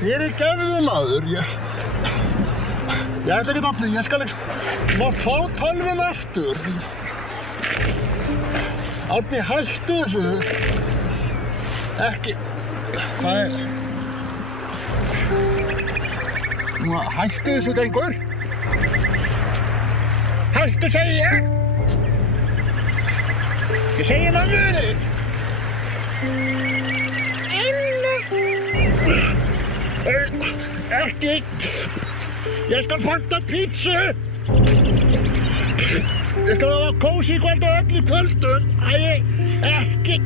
Fyrirgefðu maður, ég ætla ekki Árni, ég skal mátt fá tölvuna aftur. Árni, hættu þessu. Ekki, hvað er? Hættu þessu, drengur. Hættu, segi ég. Ég segi mömmu þig. Ekki. Ég skal panta pítsu. Ég skal hafa kósí kvöld og öll í kvöldun. Ekki.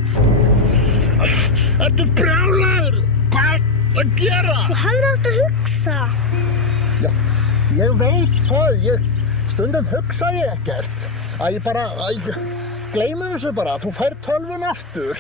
Ertu brjálaður? Hvað ertu að gera? Þú hefðir átt að hugsa. Já, ég veit það. Stundum hugsa ég ekkert. Gleyma þessu bara. Þú fær tölvuna aftur.